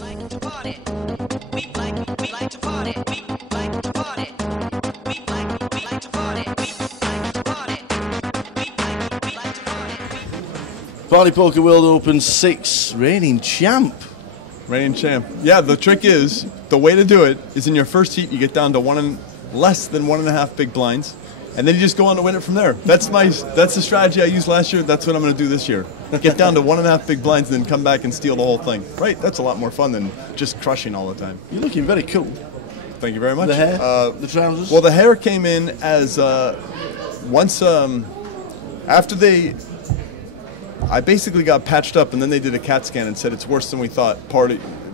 like to party. We like to party. We like to party. We like to party. We like to party. We like to party. Party Poker World Open 6, reigning champ. Reigning champ. Yeah, the trick is, the way to do it is in your first heat, you get down to less than 1.5 big blinds, and then you just go on to win it from there. That's the strategy I used last year. That's what I'm going to do this year. Get down to 1.5 big blinds and then come back and steal the whole thing. Right? That's a lot more fun than just crushing all the time. You're looking very cool. Thank you very much. The hair, the trousers? Well, the hair came in as once after I basically got patched up, and then they did a CAT scan and said it's worse than we thought.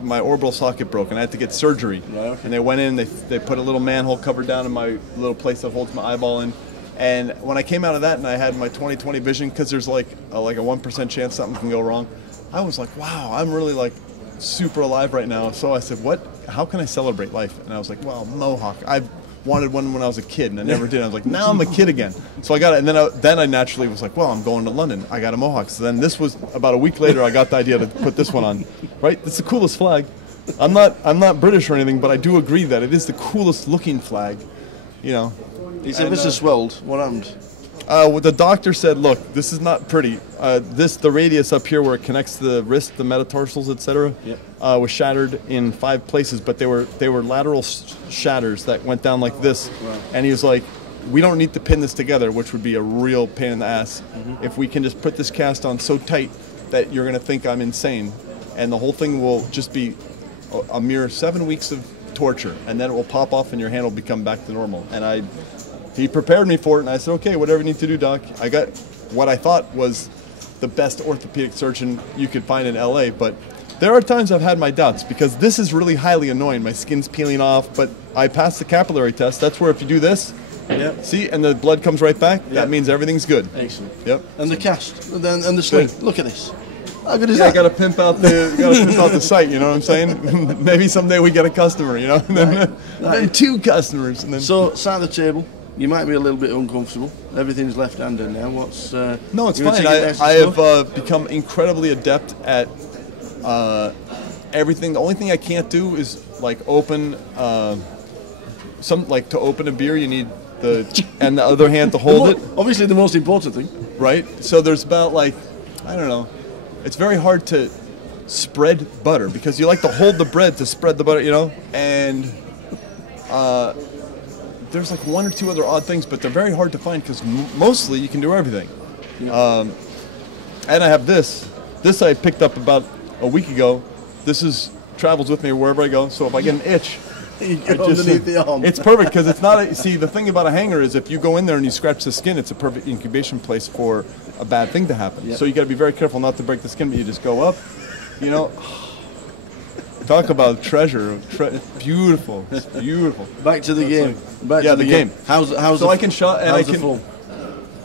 My orbital socket broke, and I had to get surgery. Right, okay. And they went in, they put a little manhole cover down in my little place that holds my eyeball in. And when I came out of that and I had my 20/20 vision, because there's like a 1% chance something can go wrong, I was like, wow, I'm really like super alive right now. So I said, how can I celebrate life? And I was like, well, mohawk. I wanted one when I was a kid, and I never did. I was like, now I'm a kid again. So I got it, and then I naturally was like, well, I'm going to London. I got a mohawk. So then this was about a week later. I got the idea to put this one on. Right? It's the coolest flag. I'm not British or anything, but I do agree that it is the coolest looking flag. You know. He said this is swelled. What happened? Well, the doctor said, look, this is not pretty. The radius up here where it connects the wrist, the metatarsals, etc., was shattered in 5 places, but they were lateral shatters that went down like this. Wow. And he was like, we don't need to pin this together, which would be a real pain in the ass. If we can just put this cast on so tight that you're going to think I'm insane, and the whole thing will just be a mere 7 weeks of torture, and then it will pop off and your hand will become back to normal. And he prepared me for it, and I said, okay, whatever you need to do, doc. I got what I thought was the best orthopedic surgeon you could find in LA, but there are times I've had my doubts, because this is really highly annoying. My skin's peeling off, but I passed the capillary test. That's where if you do this, see, and the blood comes right back, that means everything's good. Excellent. Yep. And the cast, and the sling. Look at this. How good is I that? got to pimp out the site. You know what I'm saying? Maybe someday we get a customer. You know, then 2 customers. And then So, sat at the table. You might be a little bit uncomfortable. Everything's left-handed now. What's no, it's you gonna fine. take it nice and I slow? have become incredibly adept at everything. The only thing I can't do is like open to open a beer. You need and the other hand to hold it. Obviously, the most important thing. Right. So there's about I don't know. It's very hard to spread butter, because you like to hold the bread to spread the butter. You know, and there's like 1 or 2 other odd things, but they're very hard to find, because mostly you can do everything. And I have this. This I picked up about a week ago. This travels with me wherever I go. So if I get an itch, underneath the arm. it's perfect, because it's not. See, the thing about a hanger is if you go in there and you scratch the skin, it's a perfect incubation place for a bad thing to happen. Yep. So you got to be very careful not to break the skin, but you just go up. You know. Talk about treasure. It's beautiful. It's beautiful. Back to the game. Back yeah, to the game. How's so I can shot and I how's the can. form?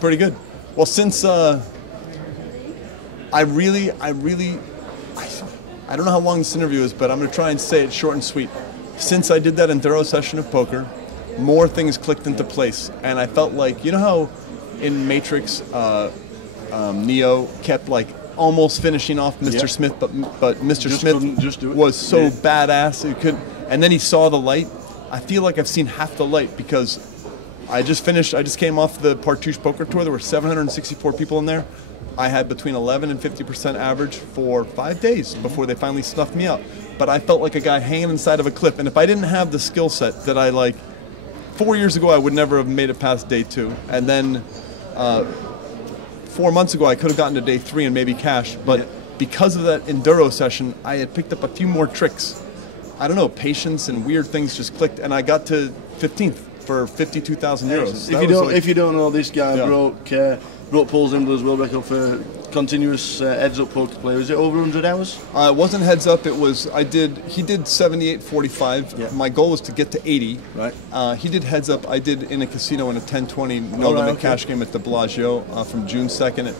Pretty good. Well, since I don't know how long this interview is, but I'm going to try and say it short and sweet. Since I did that Enduro session of poker, more things clicked into place, and I felt like, you know how in Matrix, Neo kept almost finishing off Mr. Smith, but Mr. Smith was so badass he couldn't, and then he saw the light. I feel like I've seen half the light, because I just came off the Partouche Poker Tour. There were 764 people in there. I had between 11 and 50% average for 5 days before they finally snuffed me out. But I felt like a guy hanging inside of a cliff, and if I didn't have the skill set that I 4 years ago, I would never have made it past day 2, and then 4 months ago, I could have gotten to day 3 and maybe cash, but because of that Enduro session, I had picked up a few more tricks. I don't know, patience and weird things just clicked, and I got to 15th for 52,000 euros. If you don't know, this guy broke Paul's English world record for continuous heads-up poker play. Was it over 100 hours? It wasn't heads up. It was he did 78.45. Yeah. My goal was to get to 80. Right. He did heads up. I did in a casino in a 10-20 no limit cash game at the Bellagio from June 2nd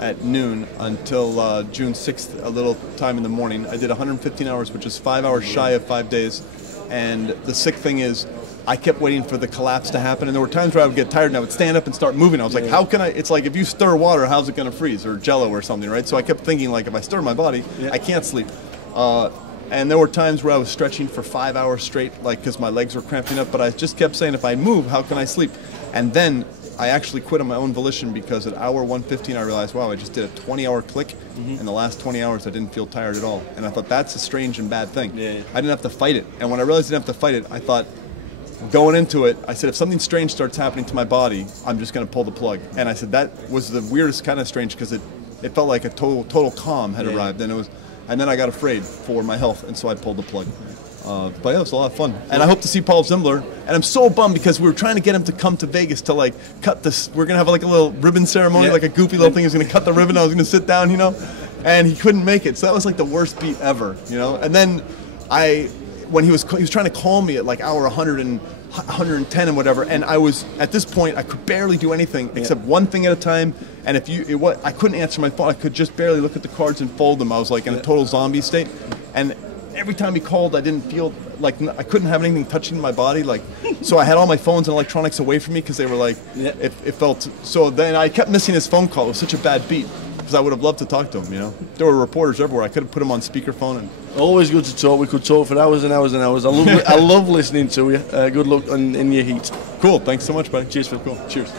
at noon until June 6th, a little time in the morning. I did 115 hours, which is 5 hours shy of 5 days. And the sick thing is, I kept waiting for the collapse to happen, and there were times where I would get tired and I would stand up and start moving. I was like, how can I? It's like if you stir water, how's it going to freeze? Or Jello or something, right? So I kept thinking, if I stir my body, I can't sleep. And there were times where I was stretching for 5 hours straight, like because my legs were cramping up. But I just kept saying, if I move, how can I sleep? And then I actually quit on my own volition because at hour 1:15 I realized, wow, I just did a 20-hour click. In the last 20 hours I didn't feel tired at all. And I thought that's a strange and bad thing. Yeah. I didn't have to fight it. And when I realized I didn't have to fight it, I thought, going into it, I said, if something strange starts happening to my body, I'm just going to pull the plug. And I said that was the weirdest kind of strange because it felt like a total calm had arrived. And then I got afraid for my health, and so I pulled the plug. But yeah, it was a lot of fun. And I hope to see Paul Zimler. And I'm so bummed because we were trying to get him to come to Vegas to like cut this. We're going to have like a little ribbon ceremony, like a goofy little thing. He was going to cut the ribbon. I was going to sit down, and he couldn't make it. So that was like the worst beat ever, And then when he was trying to call me at like hour 110 and whatever, and I was at this point I could barely do anything except one thing at a time. And I couldn't answer my phone. I could just barely look at the cards and fold them. I was like in a total zombie state. And every time he called, I didn't feel like I couldn't have anything touching my body. Like, so I had all my phones and electronics away from me because they were like, it felt. So then I kept missing his phone call. It was such a bad beat because I would have loved to talk to him. There were reporters everywhere. I could have put him on speakerphone and. Always good to talk. We could talk for hours and hours and hours. I love listening to you. Good luck in your heat. Cool. Thanks so much, buddy. Cheers, Phil. Cool. Cheers.